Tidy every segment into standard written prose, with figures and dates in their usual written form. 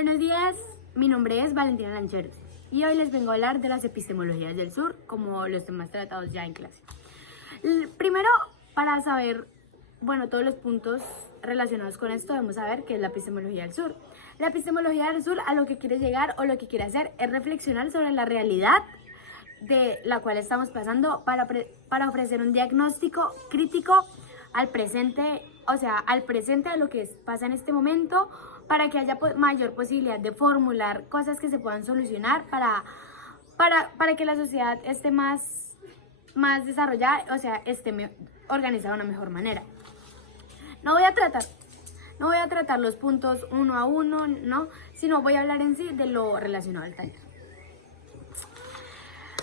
Buenos días, mi nombre es Valentina Lancheros y hoy les vengo a hablar de las epistemologías del sur, como los temas tratados ya en clase. Primero, para saber, todos los puntos relacionados con esto, debemos saber qué es la epistemología del sur. La epistemología del sur a lo que quiere llegar o lo que quiere hacer es reflexionar sobre la realidad de la cual estamos pasando para ofrecer un diagnóstico crítico al presente, al presente de lo que pasa en este momento, para que haya mayor posibilidad de formular cosas que se puedan solucionar para que la sociedad esté más desarrollada, esté organizada de una mejor manera. No voy a tratar los puntos uno a uno, ¿no? Sino voy a hablar en sí de lo relacionado al taller.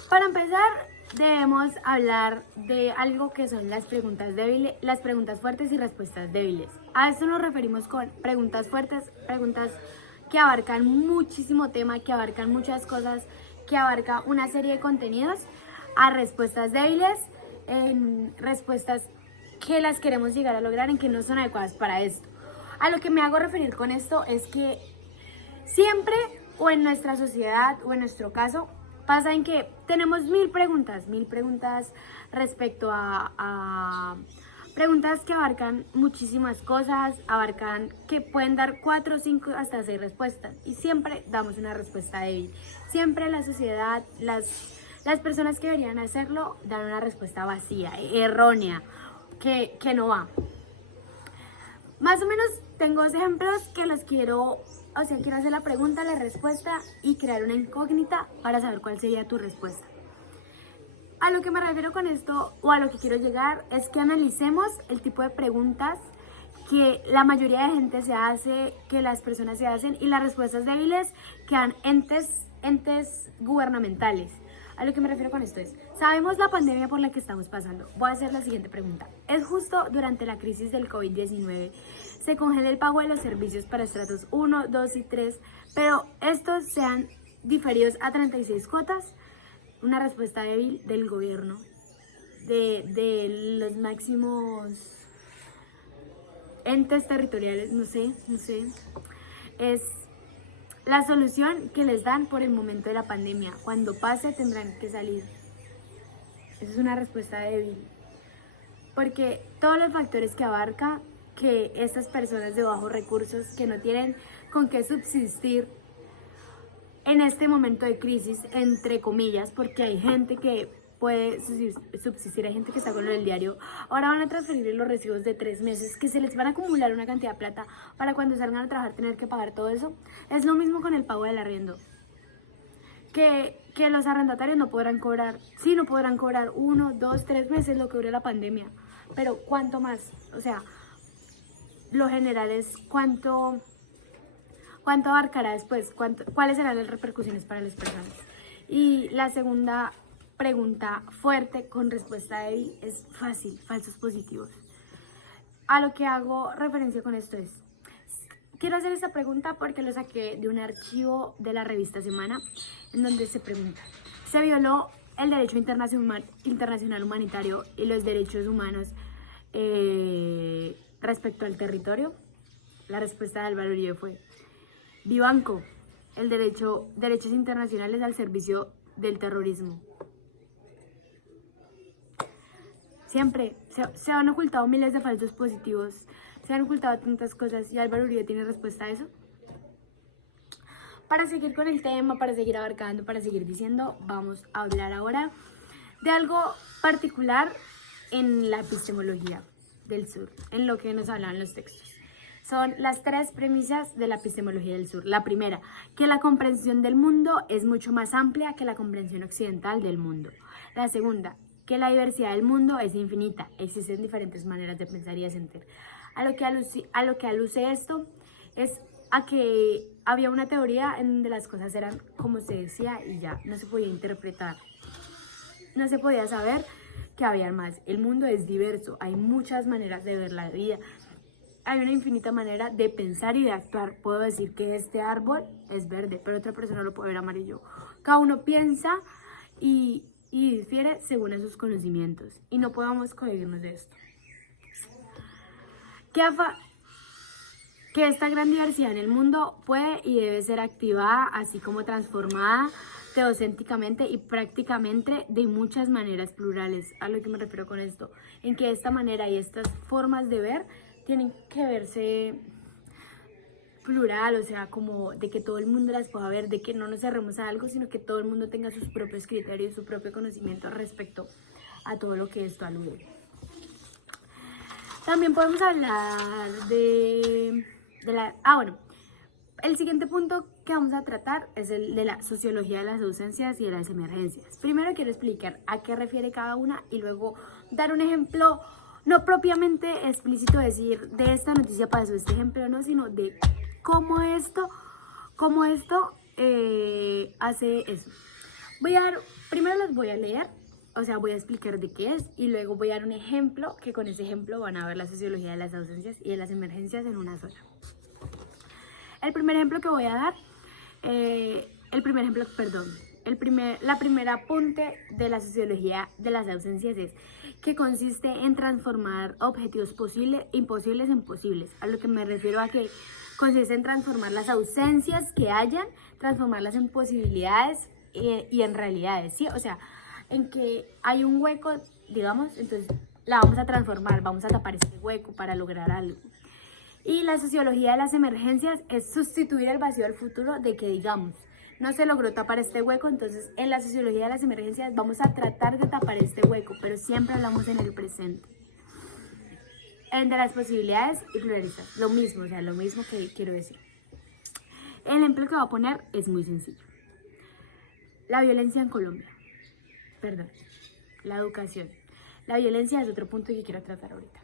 Para empezar, debemos hablar de algo que son las preguntas débiles, las preguntas fuertes y respuestas débiles. A esto nos referimos con preguntas fuertes, preguntas que abarcan muchísimo tema, que abarcan muchas cosas, que abarcan una serie de contenidos, a respuestas débiles, respuestas que las queremos llegar a lograr en que no son adecuadas para esto. A lo que me hago referir con esto es que siempre, o en nuestra sociedad, o en nuestro caso, pasa en que tenemos mil preguntas respecto a preguntas que abarcan muchísimas cosas, que pueden dar 4, 5, hasta 6 respuestas, y siempre damos una respuesta débil. Siempre la sociedad, las personas que deberían hacerlo, dan una respuesta vacía, errónea, que no va. Más o menos tengo 2 ejemplos que los quiero hacer la pregunta, la respuesta y crear una incógnita para saber cuál sería tu respuesta. A lo que me refiero con esto, o a lo que quiero llegar, es que analicemos el tipo de preguntas que la mayoría de gente se hace, que las personas se hacen, y las respuestas débiles que dan entes gubernamentales. A lo que me refiero con esto es, sabemos la pandemia por la que estamos pasando. Voy a hacer la siguiente pregunta. ¿Es justo durante la crisis del COVID-19 se congela el pago de los servicios para estratos 1, 2 y 3, pero estos sean diferidos a 36 cuotas? Una respuesta débil del gobierno, de los máximos entes territoriales, no sé, es la solución que les dan por el momento de la pandemia. Cuando pase tendrán que salir. Esa es una respuesta débil, porque todos los factores que abarca que estas personas de bajos recursos, que no tienen con qué subsistir en este momento de crisis, entre comillas, porque hay gente que puede subsistir, hay gente que está con lo del diario, ahora van a transferir los recibos de 3 meses, que se les van a acumular una cantidad de plata para cuando salgan a trabajar tener que pagar todo eso. Es lo mismo con el pago del arriendo, que los arrendatarios no podrán cobrar, sí, no podrán cobrar 1, 2, 3 meses lo que dure la pandemia, pero ¿cuánto más? Lo general es cuánto abarcará después, cuáles serán las repercusiones para las personas. Y la segunda pregunta fuerte con respuesta débil es fácil, falsos positivos. A lo que hago referencia con esto es, quiero hacer esta pregunta porque lo saqué de un archivo de la revista Semana, en donde se pregunta, ¿se violó el derecho internacional humanitario y los derechos humanos respecto al territorio? La respuesta de Álvaro Uribe fue, Vivanco, derechos internacionales al servicio del terrorismo. Siempre se han ocultado miles de falsos positivos, se han ocultado tantas cosas, y Álvaro Uribe tiene respuesta a eso. Para seguir con el tema, para seguir abarcando, para seguir diciendo, vamos a hablar ahora de algo particular en la epistemología del sur, en lo que nos hablan los textos. Son las 3 premisas de la epistemología del sur. La primera, que la comprensión del mundo es mucho más amplia que la comprensión occidental del mundo. La segunda, que la diversidad del mundo es infinita, existen diferentes maneras de pensar y de sentir. A lo que aluce esto es a que había una teoría en donde las cosas eran como se decía y ya, no se podía interpretar, no se podía saber que había más. El mundo es diverso, hay muchas maneras de ver la vida, hay una infinita manera de pensar y de actuar. Puedo decir que este árbol es verde, pero otra persona lo puede ver amarillo. Cada uno piensa y difiere según esos conocimientos, y no podemos cohibirnos de esto. que esta gran diversidad en el mundo puede y debe ser activada, así como transformada teocéntricamente y prácticamente de muchas maneras plurales. A lo que me refiero con esto, en que esta manera y estas formas de ver tienen que verse plural, o sea, como de que todo el mundo las pueda ver, de que no nos cerremos a algo, sino que todo el mundo tenga sus propios criterios, su propio conocimiento respecto a todo lo que esto alude. También podemos hablar bueno, el siguiente punto que vamos a tratar es el de la sociología de las ausencias y de las emergencias. Primero quiero explicar a qué refiere cada una y luego dar un ejemplo, no propiamente explícito decir de esta noticia pasó este ejemplo, no, sino de cómo esto hace eso. Primero les voy a leer, o sea, voy a explicar de qué es y luego voy a dar un ejemplo, que con ese ejemplo van a ver la sociología de las ausencias y de las emergencias en una sola. El primer ejemplo que voy a dar, la primera apunte de la sociología de las ausencias es que consiste en transformar objetivos imposibles en posibles. A lo que me refiero a que consiste en transformar las ausencias que hayan, transformarlas en posibilidades y en realidades, ¿sí? O sea, en que hay un hueco, digamos, entonces la vamos a transformar, vamos a tapar este hueco para lograr algo. Y la sociología de las emergencias es sustituir el vacío del futuro de que, digamos, no se logró tapar este hueco, entonces en la sociología de las emergencias vamos a tratar de tapar este hueco, pero siempre hablamos en el presente. En de las posibilidades y pluralistas, lo mismo, o sea, lo mismo que quiero decir. El ejemplo que voy a poner es muy sencillo. La violencia en Colombia. La educación. La violencia es otro punto que quiero tratar ahorita.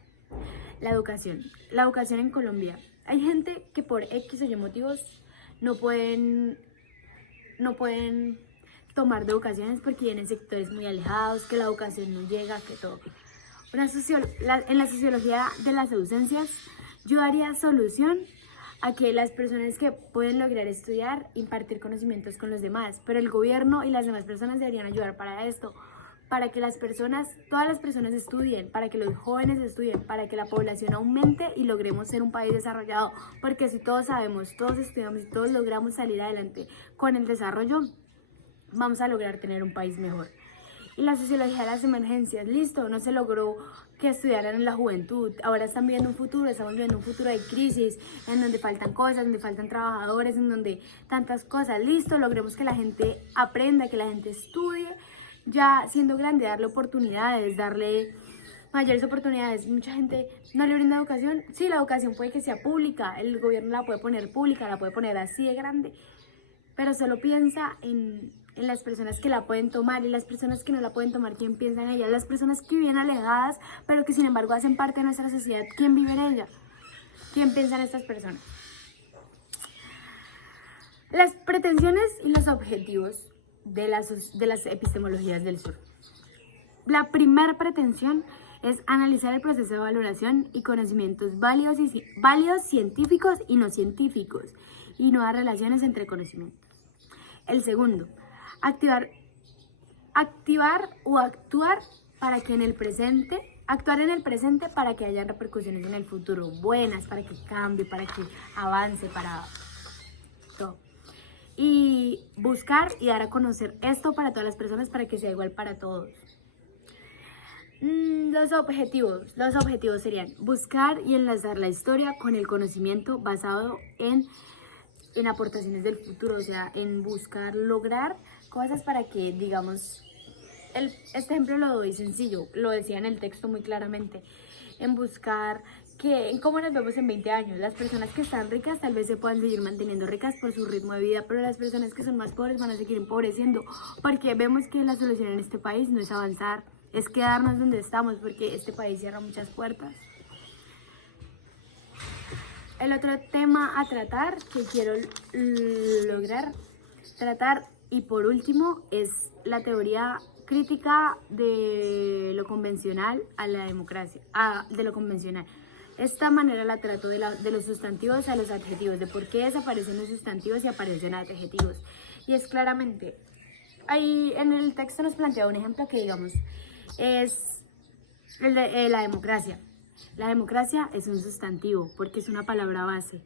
La educación en Colombia. Hay gente que por X o Y motivos no pueden tomar de educaciones porque vienen en sectores muy alejados, que la educación no llega, que todo. En la sociología de las ausencias, yo daría solución a que las personas que pueden lograr estudiar, impartir conocimientos con los demás, pero el gobierno y las demás personas deberían ayudar para esto, para que todas las personas estudien, para que los jóvenes estudien, para que la población aumente y logremos ser un país desarrollado, porque si todos sabemos, todos estudiamos y todos logramos salir adelante con el desarrollo, vamos a lograr tener un país mejor. Y la sociología de las emergencias, listo, no se logró que estudiaran en la juventud, ahora estamos viendo un futuro de crisis, en donde faltan cosas, donde faltan trabajadores, en donde tantas cosas, listo, logremos que la gente aprenda, que la gente estudie, ya siendo grande, darle oportunidades, darle mayores oportunidades. Mucha gente no le brinda educación, sí, la educación puede que sea pública, el gobierno la puede poner pública, la puede poner así de grande, pero solo piensa en las personas que la pueden tomar y las personas que no la pueden tomar, ¿quién piensa en ella? Las personas que viven alejadas, pero que sin embargo hacen parte de nuestra sociedad, ¿quién vive en ella? ¿Quién piensa en estas personas? Las pretensiones y los objetivos de las epistemologías del sur. La primera pretensión es analizar el proceso de valoración y conocimientos válidos científicos y no científicos y nuevas relaciones entre conocimientos. El segundo, actuar en el presente para que haya repercusiones en el futuro, buenas, para que cambie, para que avance, para todo. Y buscar y dar a conocer esto para todas las personas para que sea igual para todos. Los objetivos serían buscar y enlazar la historia con el conocimiento basado en aportaciones del futuro, o sea, en buscar lograr cosas para que, digamos, este ejemplo lo doy sencillo, lo decía en el texto muy claramente, en buscar cómo nos vemos en 20 años. Las personas que están ricas tal vez se puedan seguir manteniendo ricas por su ritmo de vida, pero las personas que son más pobres van a seguir empobreciendo, porque vemos que la solución en este país no es avanzar, es quedarnos donde estamos, porque este país cierra muchas puertas. El otro tema a tratar que quiero lograr tratar, y por último, es la teoría crítica de lo convencional a la democracia, de lo convencional. Esta manera la trato de los sustantivos a los adjetivos, de por qué desaparecen los sustantivos y aparecen adjetivos. Y es claramente, ahí en el texto nos plantea un ejemplo que, digamos, es el de la democracia. La democracia es un sustantivo porque es una palabra base,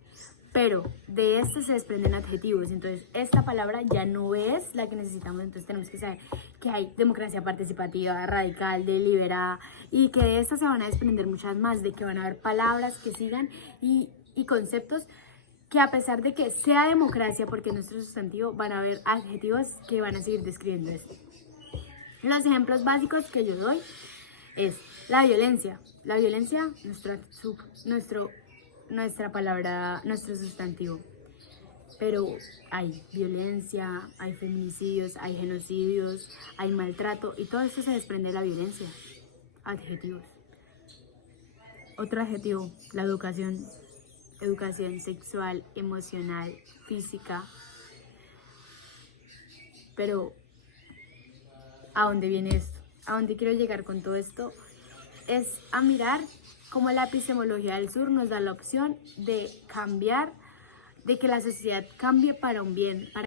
pero de este se desprenden adjetivos. Entonces, esta palabra ya no es la que necesitamos. Entonces, tenemos que saber que hay democracia participativa, radical, deliberada, y que de esta se van a desprender muchas más, de que van a haber palabras que sigan y conceptos que, a pesar de que sea democracia, porque es nuestro sustantivo, van a haber adjetivos que van a seguir describiendo esto. Los ejemplos básicos que yo doy es la violencia. La violencia, nuestra palabra, nuestro sustantivo. Pero hay violencia, hay feminicidios, hay genocidios, hay maltrato, y todo esto se desprende de la violencia. Adjetivos. Otro adjetivo, la educación. Educación sexual, emocional, física. Pero, ¿a dónde viene esto? ¿A dónde quiero llegar con todo esto? Es a mirar cómo la epistemología del sur nos da la opción de cambiar, de que la sociedad cambie para un bien,